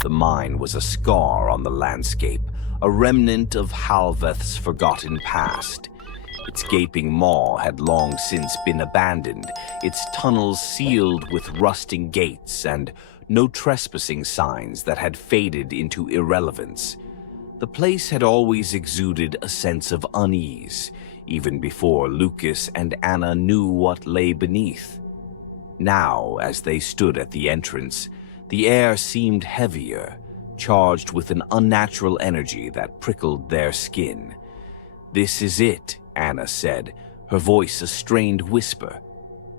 The mine was a scar on the landscape, a remnant of Halveth's forgotten past. Its gaping maw had long since been abandoned, its tunnels sealed with rusting gates and no trespassing signs that had faded into irrelevance. The place had always exuded a sense of unease, even before Lucas and Anna knew what lay beneath. Now, as they stood at the entrance, the air seemed heavier, charged with an unnatural energy that prickled their skin. "This is it," Anna said, her voice a strained whisper.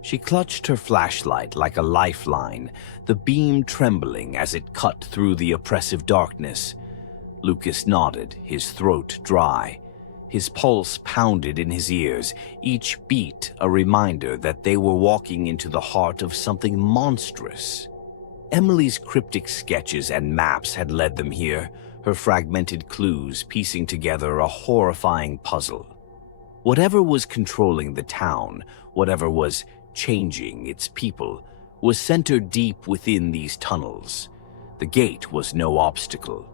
She clutched her flashlight like a lifeline, the beam trembling as it cut through the oppressive darkness. Lucas nodded, his throat dry. His pulse pounded in his ears, each beat a reminder that they were walking into the heart of something monstrous. Emily's cryptic sketches and maps had led them here, her fragmented clues piecing together a horrifying puzzle. Whatever was controlling the town, whatever was changing its people, was centered deep within these tunnels. The gate was no obstacle.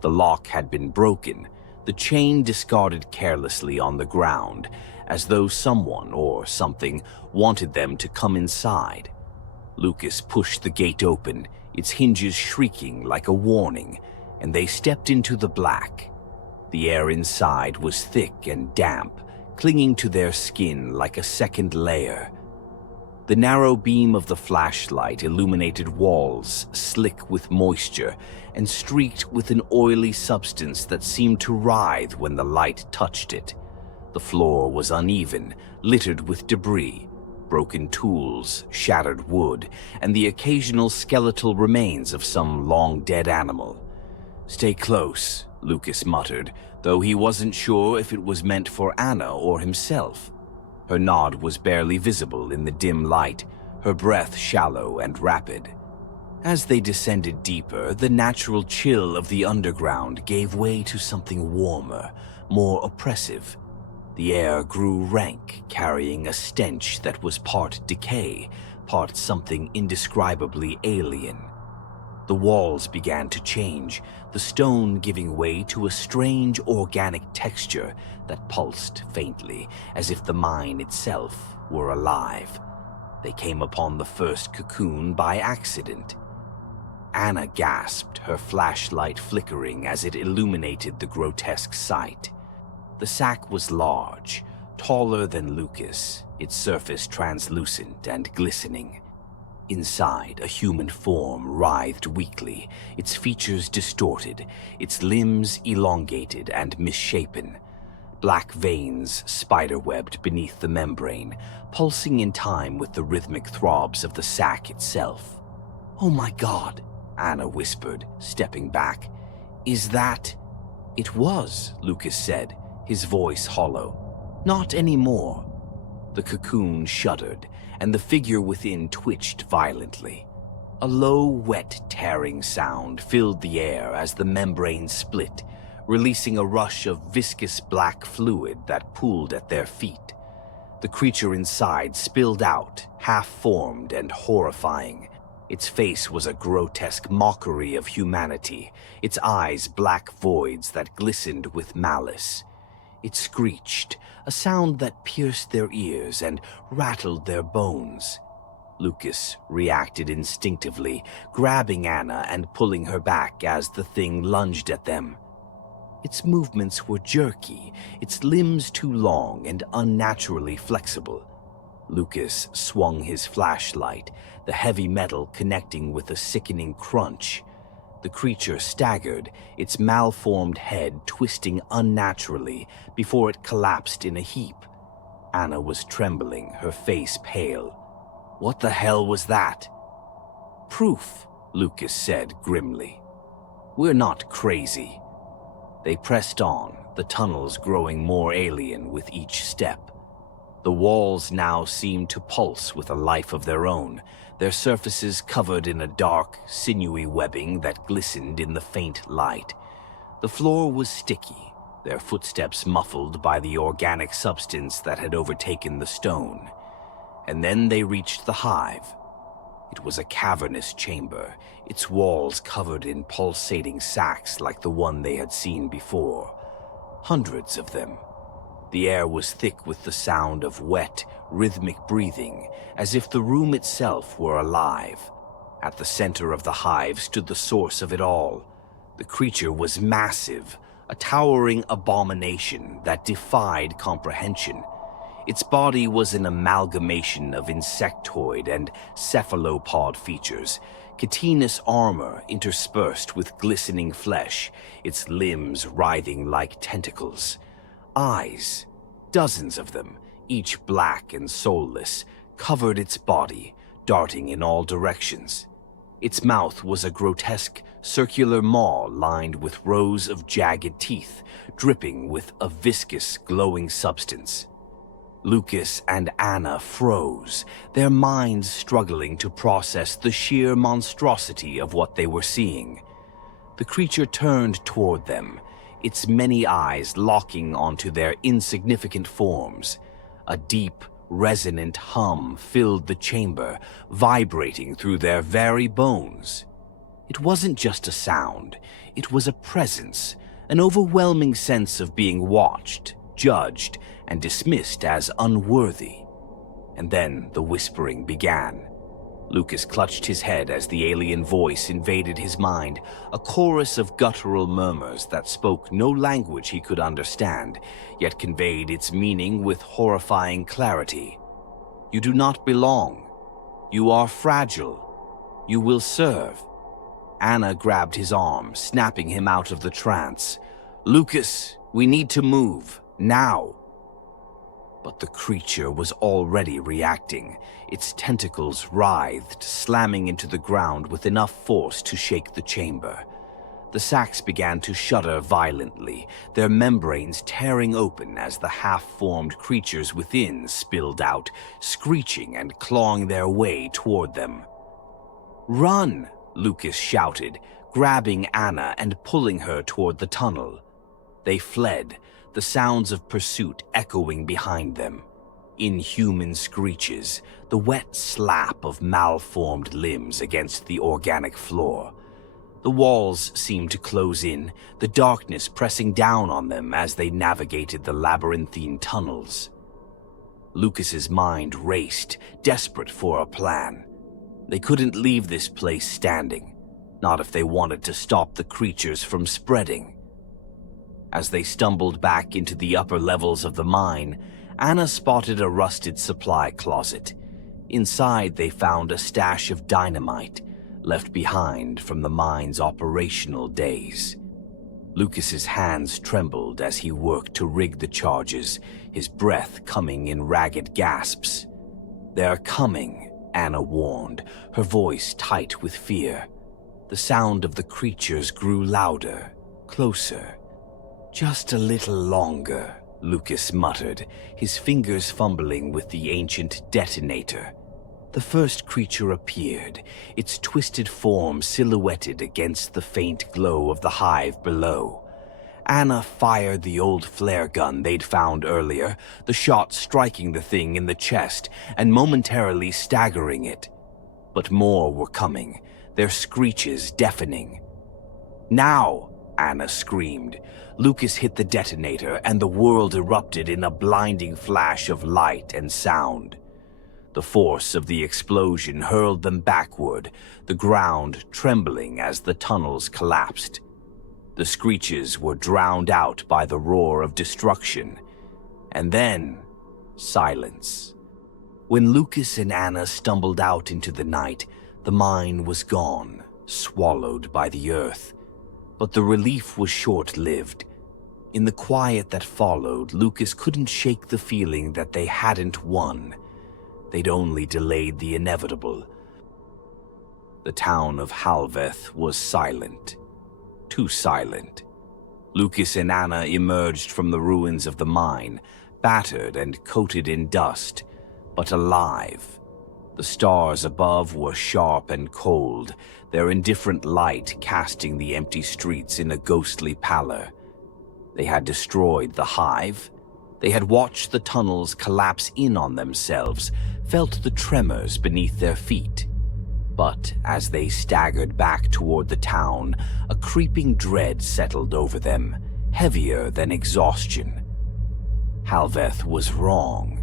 The lock had been broken, the chain discarded carelessly on the ground, as though someone or something wanted them to come inside. Lucas pushed the gate open, its hinges shrieking like a warning, and they stepped into the black. The air inside was thick and damp, clinging to their skin like a second layer. The narrow beam of the flashlight illuminated walls slick with moisture and streaked with an oily substance that seemed to writhe when the light touched it. The floor was uneven, littered with debris, broken tools, shattered wood, and the occasional skeletal remains of some long-dead animal. "Stay close," Lucas muttered, though he wasn't sure if it was meant for Anna or himself. Her nod was barely visible in the dim light, her breath shallow and rapid. As they descended deeper, the natural chill of the underground gave way to something warmer, more oppressive. The air grew rank, carrying a stench that was part decay, part something indescribably alien. The walls began to change, the stone giving way to a strange organic texture that pulsed faintly, as if the mine itself were alive. They came upon the first cocoon by accident. Anna gasped, her flashlight flickering as it illuminated the grotesque sight. The sack was large, taller than Lucas, its surface translucent and glistening. Inside, a human form writhed weakly, its features distorted, its limbs elongated and misshapen. Black veins spiderwebbed beneath the membrane, pulsing in time with the rhythmic throbs of the sack itself. "Oh my God," Anna whispered, stepping back. "Is that—" "It was," Lucas said, his voice hollow. "Not anymore." The cocoon shuddered, and the figure within twitched violently. A low, wet, tearing sound filled the air as the membrane split, releasing a rush of viscous black fluid that pooled at their feet. The creature inside spilled out, half-formed and horrifying. Its face was a grotesque mockery of humanity, its eyes black voids that glistened with malice. It screeched, a sound that pierced their ears and rattled their bones. Lucas reacted instinctively, grabbing Anna and pulling her back as the thing lunged at them. Its movements were jerky, its limbs too long and unnaturally flexible. Lucas swung his flashlight, the heavy metal connecting with a sickening crunch. The creature staggered, its malformed head twisting unnaturally before it collapsed in a heap. Anna was trembling, her face pale. "What the hell was that?" "Proof," Lucas said grimly. "We're not crazy." They pressed on, the tunnels growing more alien with each step. The walls now seemed to pulse with a life of their own, their surfaces covered in a dark, sinewy webbing that glistened in the faint light. The floor was sticky, their footsteps muffled by the organic substance that had overtaken the stone. And then they reached the hive. It was a cavernous chamber, its walls covered in pulsating sacs like the one they had seen before. Hundreds of them. The air was thick with the sound of wet, rhythmic breathing, as if the room itself were alive. At the center of the hive stood the source of it all. The creature was massive, a towering abomination that defied comprehension. Its body was an amalgamation of insectoid and cephalopod features, chitinous armor interspersed with glistening flesh, its limbs writhing like tentacles. Eyes, dozens of them, each black and soulless, covered its body, darting in all directions. Its mouth was a grotesque, circular maw lined with rows of jagged teeth, dripping with a viscous, glowing substance. Lucas and Anna froze, their minds struggling to process the sheer monstrosity of what they were seeing. The creature turned toward them, its many eyes locking onto their insignificant forms. A deep, resonant hum filled the chamber, vibrating through their very bones. It wasn't just a sound, it was a presence, an overwhelming sense of being watched, judged, and dismissed as unworthy. And then the whispering began. Lucas clutched his head as the alien voice invaded his mind, a chorus of guttural murmurs that spoke no language he could understand, yet conveyed its meaning with horrifying clarity. You do not belong. You are fragile. You will serve. Anna grabbed his arm, snapping him out of the trance. Lucas, we need to move, now. But the creature was already reacting. Its tentacles writhed, slamming into the ground with enough force to shake the chamber. The sacs began to shudder violently, their membranes tearing open as the half-formed creatures within spilled out, screeching and clawing their way toward them. "Run!" Lucas shouted, grabbing Anna and pulling her toward the tunnel. They fled, the sounds of pursuit echoing behind them. Inhuman screeches, the wet slap of malformed limbs against the organic floor. The walls seemed to close in, the darkness pressing down on them as they navigated the labyrinthine tunnels. Lucas's mind raced, desperate for a plan. They couldn't leave this place standing, not if they wanted to stop the creatures from spreading. As they stumbled back into the upper levels of the mine, Anna spotted a rusted supply closet. Inside, they found a stash of dynamite, left behind from the mine's operational days. Lucas's hands trembled as he worked to rig the charges, his breath coming in ragged gasps. "They're coming," Anna warned, her voice tight with fear. The sound of the creatures grew louder, closer. "Just a little longer," Lucas muttered, his fingers fumbling with the ancient detonator. The first creature appeared, its twisted form silhouetted against the faint glow of the hive below. Anna fired the old flare gun they'd found earlier, the shot striking the thing in the chest and momentarily staggering it. But more were coming, their screeches deafening. "Now!" Anna screamed. Lucas hit the detonator and the world erupted in a blinding flash of light and sound. The force of the explosion hurled them backward, the ground trembling as the tunnels collapsed. The screeches were drowned out by the roar of destruction. And then, silence. When Lucas and Anna stumbled out into the night, the mine was gone, swallowed by the earth. But the relief was short-lived. In the quiet that followed, Lucas couldn't shake the feeling that they hadn't won. They'd only delayed the inevitable. The town of Halveth was silent. Too silent. Lucas and Anna emerged from the ruins of the mine, battered and coated in dust, but alive. The stars above were sharp and cold, their indifferent light casting the empty streets in a ghostly pallor. They had destroyed the hive. They had watched the tunnels collapse in on themselves, felt the tremors beneath their feet. But as they staggered back toward the town, a creeping dread settled over them, heavier than exhaustion. Halveth was wrong.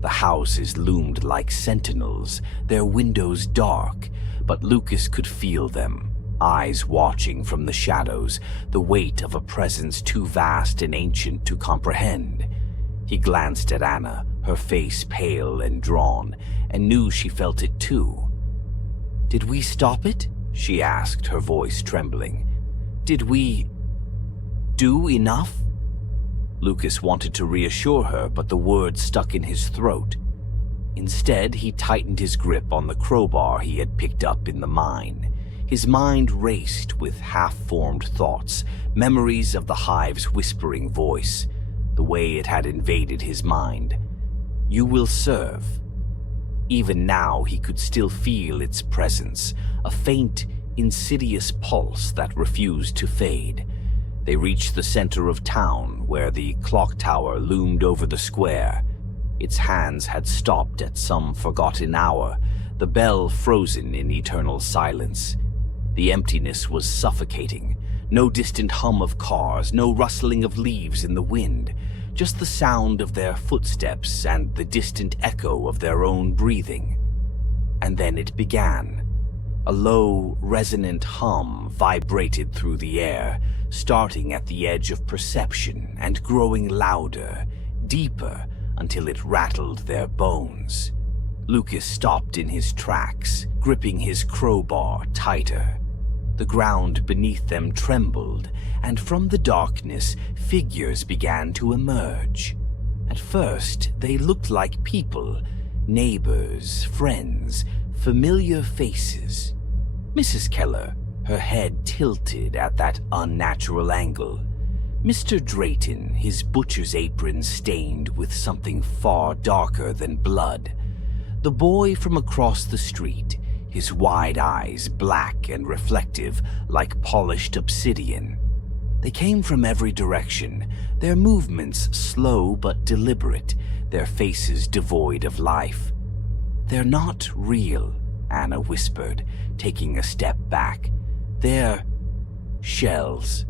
The houses loomed like sentinels, their windows dark, but Lucas could feel them, eyes watching from the shadows, the weight of a presence too vast and ancient to comprehend. He glanced at Anna, her face pale and drawn, and knew she felt it too. "Did we stop it?" she asked, her voice trembling. "Did we do enough?" Lucas wanted to reassure her, but the words stuck in his throat. Instead, he tightened his grip on the crowbar he had picked up in the mine. His mind raced with half-formed thoughts, memories of the hive's whispering voice, the way it had invaded his mind. "You will serve." Even now, he could still feel its presence, a faint, insidious pulse that refused to fade. They reached the center of town, where the clock tower loomed over the square. Its hands had stopped at some forgotten hour, the bell frozen in eternal silence. The emptiness was suffocating. No distant hum of cars, no rustling of leaves in the wind, just the sound of their footsteps and the distant echo of their own breathing. And then it began. A low, resonant hum vibrated through the air, starting at the edge of perception and growing louder, deeper, until it rattled their bones. Lucas stopped in his tracks, gripping his crowbar tighter. The ground beneath them trembled, and from the darkness, figures began to emerge. At first, they looked like people, neighbors, friends, familiar faces. Mrs. Keller, her head tilted at that unnatural angle. Mr. Drayton, his butcher's apron stained with something far darker than blood. The boy from across the street, his wide eyes black and reflective like polished obsidian. They came from every direction, their movements slow but deliberate, their faces devoid of life. "They're not real," Anna whispered, taking a step back. "They're shells."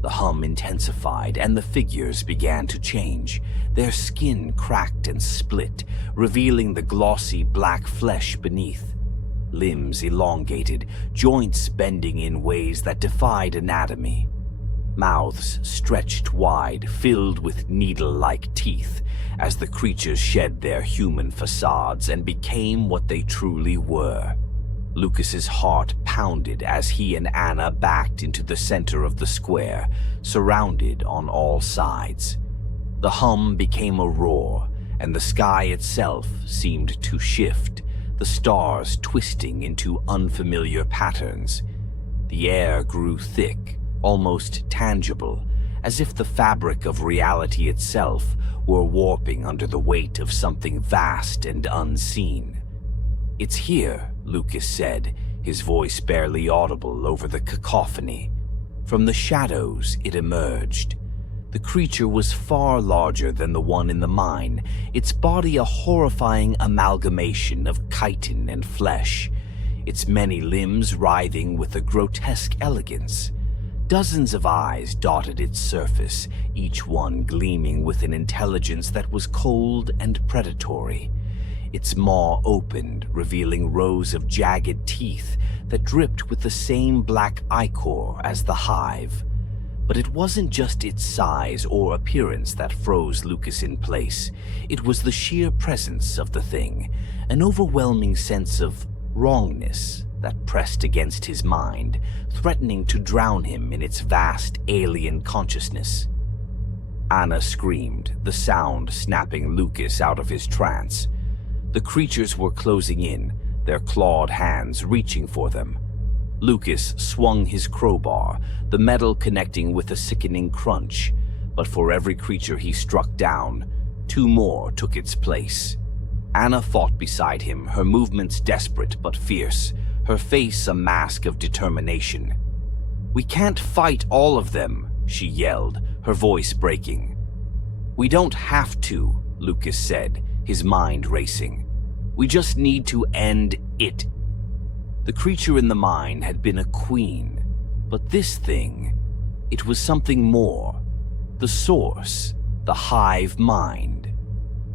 The hum intensified, and the figures began to change. Their skin cracked and split, revealing the glossy black flesh beneath. Limbs elongated, joints bending in ways that defied anatomy. Mouths stretched wide, filled with needle-like teeth, as the creatures shed their human facades and became what they truly were. Lucas's heart pounded as he and Anna backed into the center of the square, surrounded on all sides. The hum became a roar, and the sky itself seemed to shift, the stars twisting into unfamiliar patterns. The air grew thick, almost tangible, as if the fabric of reality itself were warping under the weight of something vast and unseen. "It's here," Lucas said, his voice barely audible over the cacophony. From the shadows it emerged. The creature was far larger than the one in the mine, its body a horrifying amalgamation of chitin and flesh, its many limbs writhing with a grotesque elegance. Dozens of eyes dotted its surface, each one gleaming with an intelligence that was cold and predatory. Its maw opened, revealing rows of jagged teeth that dripped with the same black ichor as the hive. But it wasn't just its size or appearance that froze Lucas in place. It was the sheer presence of the thing, an overwhelming sense of wrongness that pressed against his mind, threatening to drown him in its vast alien consciousness. Anna screamed, the sound snapping Lucas out of his trance. The creatures were closing in, their clawed hands reaching for them. Lucas swung his crowbar, the metal connecting with a sickening crunch, but for every creature he struck down, two more took its place. Anna fought beside him, her movements desperate but fierce, her face a mask of determination. "We can't fight all of them," she yelled, her voice breaking. "We don't have to," Lucas said, his mind racing. "We just need to end it." The creature in the mine had been a queen, but this thing, it was something more. The source, the hive mind.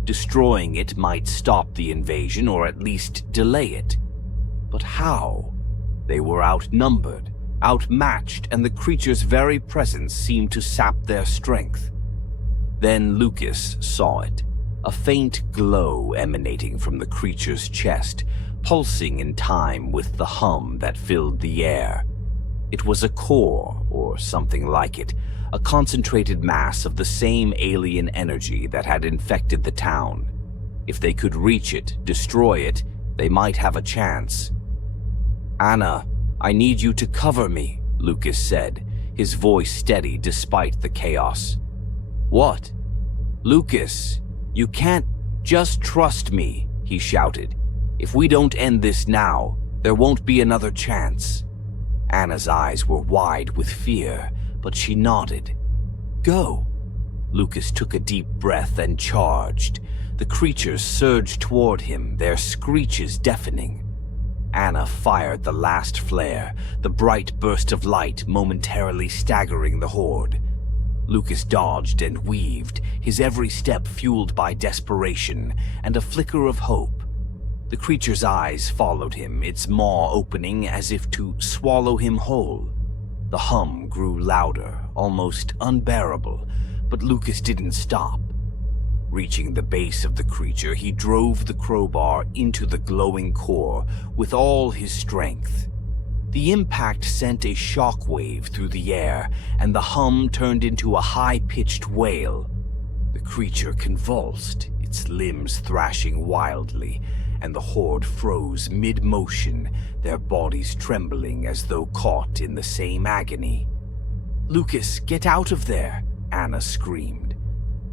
Destroying it might stop the invasion or at least delay it. But how? They were outnumbered, outmatched, and the creature's very presence seemed to sap their strength. Then Lucas saw it, a faint glow emanating from the creature's chest, pulsing in time with the hum that filled the air. It was a core, or something like it, a concentrated mass of the same alien energy that had infected the town. If they could reach it, destroy it, they might have a chance. "Anna, I need you to cover me," Lucas said, his voice steady despite the chaos. "What?" "Lucas, you can't just trust me," he shouted. "If we don't end this now, there won't be another chance." Anna's eyes were wide with fear, but she nodded. "Go." Lucas took a deep breath and charged. The creatures surged toward him, their screeches deafening. Anna fired the last flare, the bright burst of light momentarily staggering the horde. Lucas dodged and weaved, his every step fueled by desperation and a flicker of hope. The creature's eyes followed him, its maw opening as if to swallow him whole. The hum grew louder, almost unbearable, but Lucas didn't stop. Reaching the base of the creature, he drove the crowbar into the glowing core with all his strength. The impact sent a shockwave through the air, and the hum turned into a high-pitched wail. The creature convulsed, its limbs thrashing wildly, and the horde froze mid-motion, their bodies trembling as though caught in the same agony. "Lucas, get out of there!" Anna screamed.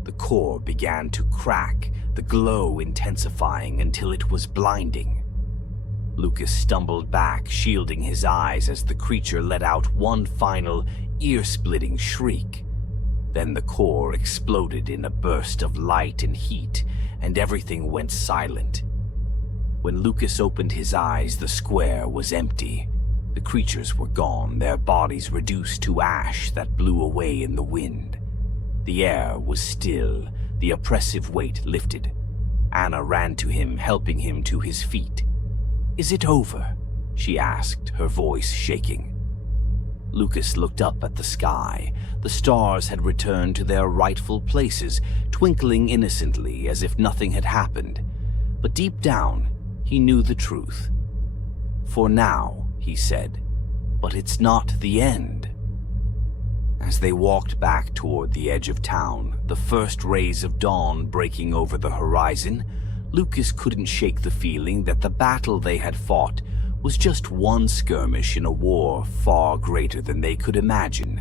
The core began to crack, the glow intensifying until it was blinding. Lucas stumbled back, shielding his eyes as the creature let out one final, ear-splitting shriek. Then the core exploded in a burst of light and heat, and everything went silent. When Lucas opened his eyes, the square was empty. The creatures were gone, their bodies reduced to ash that blew away in the wind. The air was still, the oppressive weight lifted. Anna ran to him, helping him to his feet. "Is it over?" she asked, her voice shaking. Lucas looked up at the sky. The stars had returned to their rightful places, twinkling innocently as if nothing had happened. But deep down, he knew the truth. "For now," he said, "but it's not the end." As they walked back toward the edge of town, the first rays of dawn breaking over the horizon, Lucas couldn't shake the feeling that the battle they had fought was just one skirmish in a war far greater than they could imagine,